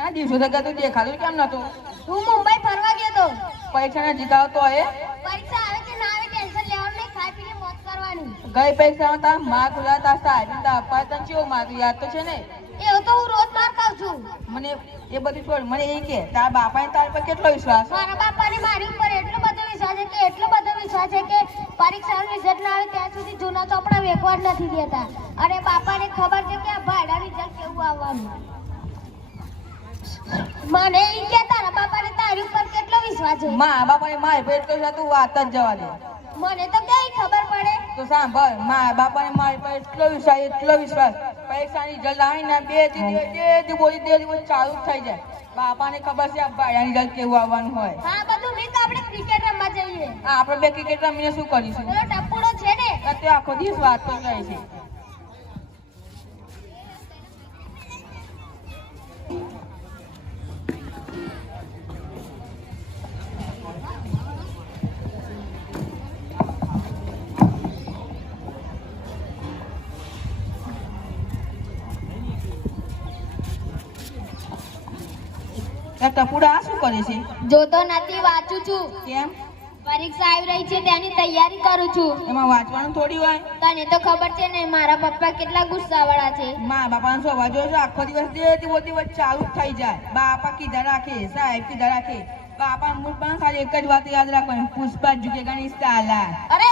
ના દિવસો તો તું દેખાતું કેમ નતું? હું મુંબઈ ફરવા ગયો તો. પરીક્ષા ને જીતાવતો હે? પરીક્ષા આવે કે ના આવે ટેન્શન લેવાનું નહીં, ખાઈ પીને મોજ કરવાની. ગઈ પરીક્ષામાં તાર માર્ક યાદ હતા, તાર અપાય તને કેવો માર્ક યાદ તો છે ને? એવું તો હું રોજ માર ખાઉં છું. મને એ બધું છોડ, મને એ કે તારા બાપાને તાર પર કેટલો વિશ્વાસ? મારા બાપાને મારી ઉપર એટલો બધો વિશ્વાસ છે કે પરીક્ષાનું રિઝલ્ટ ના આવે ત્યાં સુધી જૂના ચોપડા વેચવા જ નથી દેતા. અને બાપાને ખબર છે કે આ ભાડા રિઝલ્ટ કેવું આવવાનું. મને ઈ કે તારા બાપાને તારી ઉપર કેટલો વિશ્વાસ છે? મા બાપાને મારી પર એટલો વિશ્વાસ તું વાત જ જવા દે. મને તો કઈ ખબર પડે? તો સાંભળ, મા બાપાને મારી પર એટલો વિશ્વાસ પરીક્ષાની રિઝલ્ટ આવીને બે દિવસ ચાલુ જ થઈ જાય. બાપાને ખબર છે આ ભાડાનું રિઝલ્ટ કેવું આવવાનું હોય. હા બધું નહીં તો આપણે ક્રિકેટ રમવા જઈએ. આપણે બે ક્રિકેટ રમીને શું કરીશું? પેલો ટપુડો છે ને તે આખો દિવસ વાત તો કરે છે. ટપુડા આ શું કરે છે? જોતો નથી, વાંચું છું. કેમ? પરીક્ષા આવી રહી છે તેની તૈયારી કરું છું. એમાં વાંચવાનું થોડી હોય? તને તો ખબર છે ને મારા પપ્પા કેટલા ગુસ્સાવાળા છે. મા બાપાનો સ્વભાવ જોજો, આખો દિવસ દિવસ ચાલુ જ થઈ જાય. બાપા કીધા રાખે, સાહેબ કીધા રાખે. બાપા મૂળ પણ ખાલી એક જ વાત યાદ રાખવાની, પુષ્પા ઝુકેગા નહીં સાલા. અરે